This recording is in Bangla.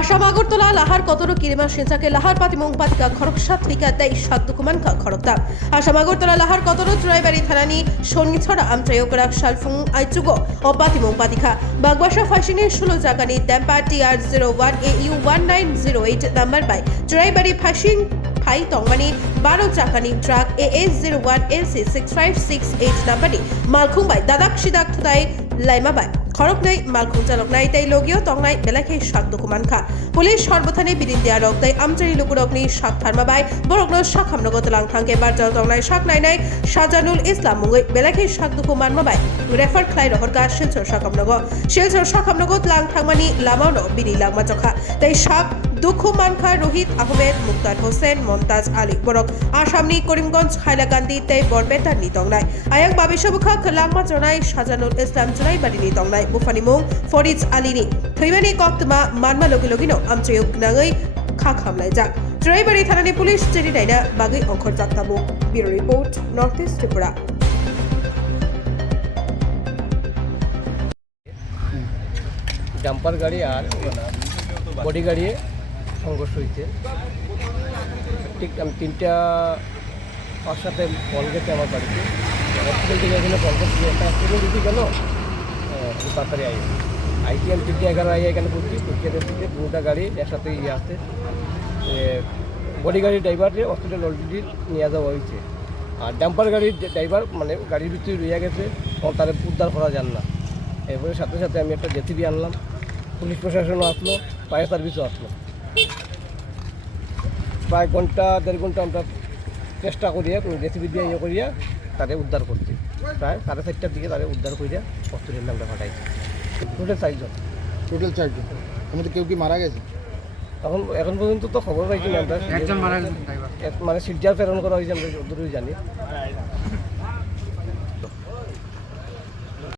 আসাম আগরতলা লাহার কতৰো কিৰিমা সিঞ্চাকে লাহার পাতি মুংপাতিকা খরকসাত থৈকা দাই সাত দুকুমানকা খরকতা আসাম আগরতলা লাহার কতৰো চুরাইবাড়ি থানানি সন্নিছড়া আমট্রায়করা শালফুং আইচুগ ও পাতি মুংপাতিকা বাগবাসা ফাইসিনি 16 জাগানি ড্যাম্পার টিআর 01 AU 1908 নাম্বার বাই চুরাইবাড়ি ফাইসিং ফাই তংমানি 12 চাকানি ট্রাক AS 01 LC 6568 নাম্বারনি মালখুং বাই দাদাক সিদাক থুদাই লাইমা বাই খরক নাই মালখুং চালক নাই তাই লগিও তংনাই বেলাকে সাত দুকুমানখা পুলিশ সর্বথানে বিদিন দিয়া রক তাই আমচারি লুকুরকনি সাত থারমা বাই বরকনো শাখামনগত লাংথাংকে বারজাও তংনাই শাক নাইনাই সাজানুল ইসলাম মুঙ্গই বেলাকে সাত দুকুমানমা বাই রেফার খ্লাই রহরকা শিলচর শাখামনগত লাংথাংমানি লামানো বিনি লাগমা চখা তাই শাক দুঃখমানখা রোহিত আহমেদ মুক্তার হোসেন মমতাজ আলী বরক আসামনি করিমগঞ্জ হাইলাকান্দি তাই বরপেটার নিতংনাই আয়াক বাবিসবুখা খলাংমা জনাই সাজানুল ইসলাম জনাই বাড়িনি তংনাই বুফানি মুং ফরিজ আলীনি থৈমানি কক্তমা মানমা লগি লগিনো আমচেয়ক নাঙৈ খা খামলাই যাক চুরাইবাড়ি থানানি পুলিশ চেরি নাইনা বাগৈ অংখর যাত্তাবো bureau report north east Tripura dumper গাড়ি আর বডি গাড়ি সংঘর্ষ হয়েছে। ঠিক আমি 3টা 5 সাথে কল গেছে আমার বাড়িতে হসপিটাল থেকে এখানে কল করছি একটা অ্যাক্সিডেন্ট হয়েছে কেন তাড়াতাড়ি আইটি আমি 3টা 11 এখানে পড়ছি পড়তে পুরোটা গাড়ি একসাথে আসছে বডি গাড়ির ড্রাইভারকে হসপিটাল অলরেডি নিয়ে যাওয়া হয়েছে আর ডাম্পার গাড়ির ড্রাইভার মানে গাড়ির ভিতরে রয়ে গেছে তার উদ্ধার করা যান না। এরপরে সাথে সাথে আমি একটা জেসিবি আনলাম, পুলিশ প্রশাসনও আসলো, ফায়ার সার্ভিসও আসলো। প্রায় ঘন্টা 1.5 ঘন্টা আমরা চেষ্টা করিয়া জেসিবি দিয়ে করিয়া তাদের উদ্ধার করছি। প্রায় 4:30টার দিকে তাদের উদ্ধার করিয়া হসপিটালে আমরা পাঠাইছি। টোটাল 4 জন। আমাদের কেউ কি মারা গেছে? এখন পর্যন্ত তো খবর পাইছি না আমরা। একজন মারা গেছে মানে সিলচার প্রেরণ করা হয়েছে আমরা যতদূর জানি।